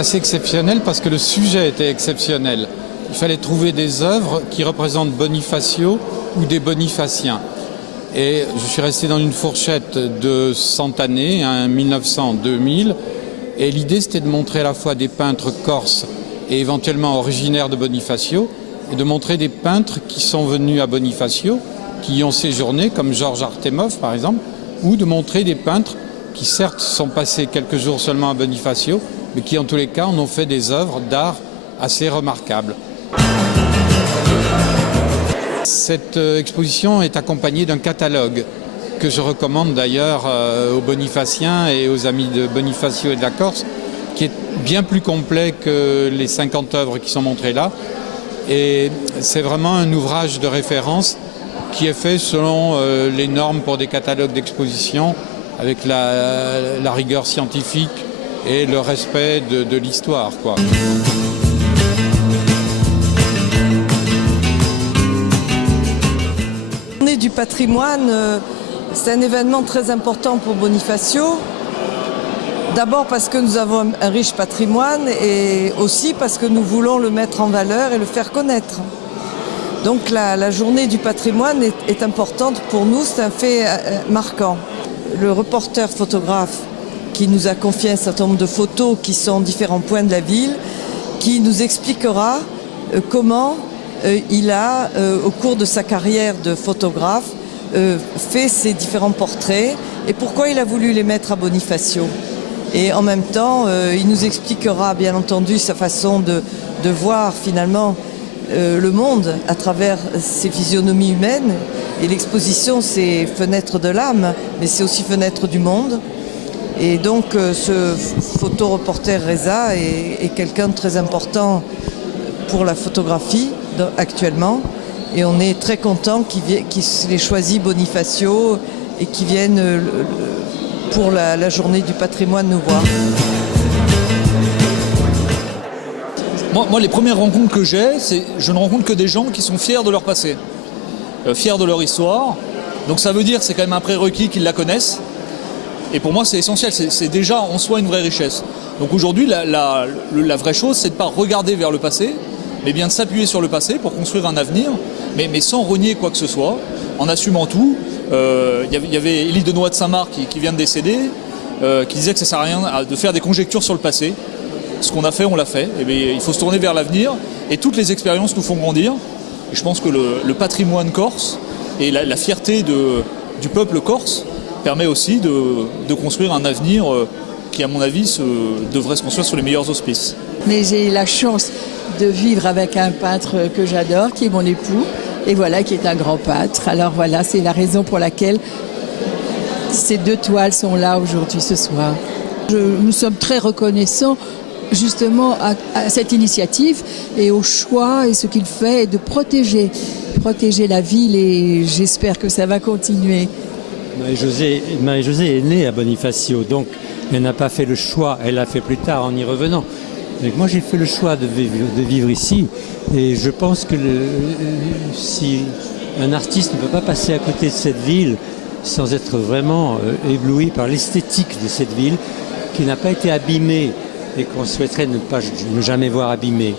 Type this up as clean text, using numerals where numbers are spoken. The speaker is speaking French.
assez exceptionnel parce que le sujet était exceptionnel. Il fallait trouver des œuvres qui représentent Bonifacio ou des bonifaciens. Et je suis resté dans une fourchette de 100 années, 1900-2000, et l'idée c'était de montrer à la fois des peintres corses et éventuellement originaires de Bonifacio, et de montrer des peintres qui sont venus à Bonifacio, qui y ont séjourné, comme Georges Artemov par exemple, ou de montrer des peintres qui certes sont passés quelques jours seulement à Bonifacio, mais qui en tous les cas en ont fait des œuvres d'art assez remarquables. Cette exposition est accompagnée d'un catalogue que je recommande d'ailleurs aux bonifaciens et aux amis de Bonifacio et de la Corse, qui est bien plus complet que les 50 œuvres qui sont montrées là. Et c'est vraiment un ouvrage de référence qui est fait selon les normes pour des catalogues d'exposition, avec la rigueur scientifique et le respect de l'histoire, quoi. La journée du patrimoine, c'est un événement très important pour Bonifacio. D'abord parce que nous avons un riche patrimoine et aussi parce que nous voulons le mettre en valeur et le faire connaître. Donc la journée du patrimoine est importante pour nous, c'est un fait marquant. Le reporter photographe qui nous a confié un certain nombre de photos qui sont en différents points de la ville, qui nous expliquera comment il a, au cours de sa carrière de photographe, fait ces différents portraits et pourquoi il a voulu les mettre à Bonifacio. Et en même temps, il nous expliquera bien entendu sa façon de voir finalement le monde à travers ses physionomies humaines. Et l'exposition, c'est fenêtre de l'âme, mais c'est aussi fenêtre du monde. Et donc ce photoreporter Reza est quelqu'un de très important pour la photographie actuellement. Et on est très content qu'il ait choisi Bonifacio et qu'il vienne pour la journée du patrimoine nous voir. Moi, les premières rencontres que j'ai, je ne rencontre que des gens qui sont fiers de leur passé, fiers de leur histoire. Donc ça veut dire que c'est quand même un prérequis qu'ils la connaissent. Et pour moi, c'est essentiel. C'est déjà en soi une vraie richesse. Donc aujourd'hui, la vraie chose, c'est de ne pas regarder vers le passé, mais bien de s'appuyer sur le passé pour construire un avenir, mais sans renier quoi que ce soit, en assumant tout. Il y avait Élie Denoy de Saint-Marc qui vient de décéder, qui disait que ça ne sert à rien de faire des conjectures sur le passé. Ce qu'on a fait, on l'a fait. Et bien, il faut se tourner vers l'avenir. Et toutes les expériences nous font grandir. Et je pense que le patrimoine corse et la fierté du peuple corse permet aussi de construire un avenir qui, à mon avis, devrait se construire sur les meilleurs auspices. Mais j'ai la chance de vivre avec un peintre que j'adore, qui est mon époux, et voilà, qui est un grand peintre. Alors voilà, c'est la raison pour laquelle ces deux toiles sont là aujourd'hui, ce soir. Nous sommes très reconnaissants justement à cette initiative et au choix et ce qu'il fait de protéger la ville, et j'espère que ça va continuer. Marie-Josée est née à Bonifacio, donc elle n'a pas fait le choix, elle l'a fait plus tard en y revenant. Donc moi j'ai fait le choix de vivre ici, et je pense que si un artiste ne peut pas passer à côté de cette ville sans être vraiment ébloui par l'esthétique de cette ville, qui n'a pas été abîmée et qu'on souhaiterait ne jamais voir abîmée.